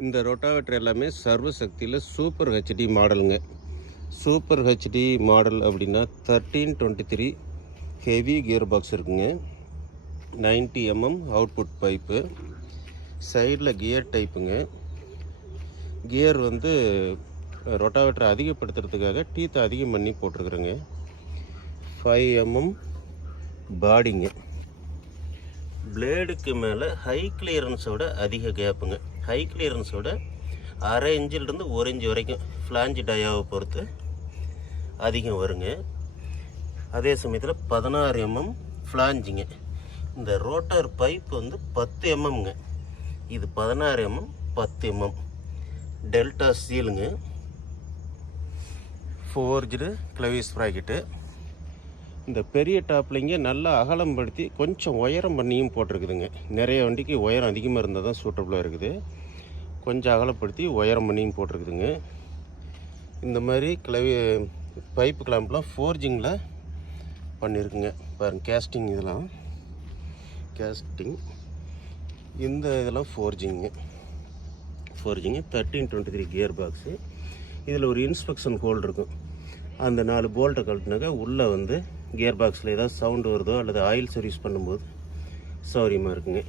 இந்த ரோட்டாவேட்டர் எல்லாமே சர்வசக்தியில் super HD மாடலுங்க. சூப்பர் ஹெச்டி மாடல் அப்படின்னா 1323 ஹெவி கியர் பாக்ஸ் இருக்குங்க. 90 mm அவுட்புட் பைப்பு, சைடில் கியர் டைப்புங்க. கியர் வந்து ரொட்டாவேட்டரை அதிகப்படுத்துறதுக்காக டீத்தை அதிகம் பண்ணி போட்டிருக்குறேங்க. 5 mm பாடிங்க. பிளேடுக்கு மேலே ஹை கிளியரன்ஸோட அதிக கேப்புங்க. ஹை கிளியரன்ஸோட அரை இன்ச்சிலிருந்து 1 இன்ச் வரைக்கும் ஃப்ளாஞ்ச் டயாவை பொறுத்து அதிகம் வருங்க. அதே சமயத்தில் 16 mm ஃப்ளாஞ்சிங்க. இந்த ரோட்டார் பைப் வந்து 10 mmங்க. இது 16 mm 10 mm டெல்டா சீலுங்க. Forged clevis bracket. இந்த பெரிய டாப்லிங்க நல்லா அகலம் படுத்தி கொஞ்சம் உயரம் பண்ணியும் போட்டிருக்குதுங்க. நிறைய வண்டிக்கு உயரம் அதிகமாக இருந்தால் தான் சூட்டபுளாக இருக்குது. கொஞ்சம் அகலப்படுத்தி உயரம் பண்ணியும் போட்டிருக்குதுங்க. இந்த மாதிரி பைப்பு கிளாம்ப்லாம் ஃபோர்ஜிங்கில் பண்ணியிருக்குங்க. பாருங்கள், கேஸ்டிங் இதெல்லாம் கேஸ்டிங். இந்த இதெல்லாம் ஃபோர்ஜிங்கு 1323 கியர் பாக்ஸு. இதில் ஒரு இன்ஸ்பெக்ஷன் ஹோல் இருக்கும். அந்த 4 போல்ட்டை கழட்டினாக்கா உள்ளே வந்து கியர் பாக்ஸில் ஏதாவது சவுண்டு வருதோ அல்லது ஆயில் சர்வீஸ் பண்ணும்போது சௌரியமாக இருக்குங்க.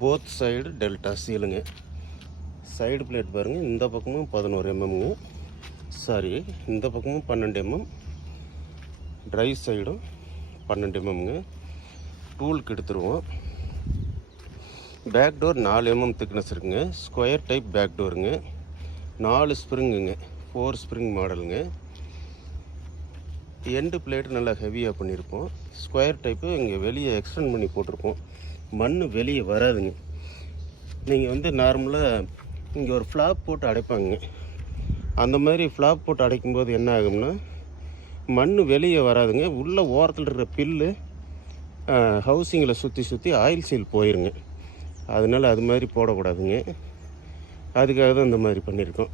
போத் சைடு டெல்டா சீலுங்க. சைடு பிளேட் பாருங்கள், இந்த பக்கமும் 11 mmங்க. இந்த பக்கமும் 12 mm. ட்ரை சைடும் 12 mmங்க. டூலுக்கு எடுத்துருவோம். பேக் டோர் 4 mm திக்னஸ் இருக்குங்க. ஸ்கொயர் டைப் பேக் டோருங்க. 4 ஸ்ப்ரிங்குங்க. 4 ஸ்ப்ரிங் மாடலுங்க. எண்டு பிளேட்டு நல்லா ஹெவியாக பண்ணியிருப்போம். ஸ்கொயர் டைப்பு இங்கே வெளியே எக்ஸ்டெண்ட் பண்ணி போட்டிருப்போம். மண் வெளியே வராதுங்க. நீங்கள் வந்து நார்மலாக இங்கே ஒரு ஃப்ளாப் போட்டு அடைப்பாங்க. அந்த மாதிரி ஃப்ளாப் போட்டு அடைக்கும்போது என்ன ஆகும்னா மண் வெளியே வராதுங்க. உள்ள ஓரத்தில் இருக்கிற பில்லு ஹவுசிங்கில் சுற்றி ஆயில் சீல் போயிருங்க. அதனால் அது மாதிரி போடக்கூடாதுங்க. அதுக்காக தான் இந்த மாதிரி பண்ணியிருக்கோம்.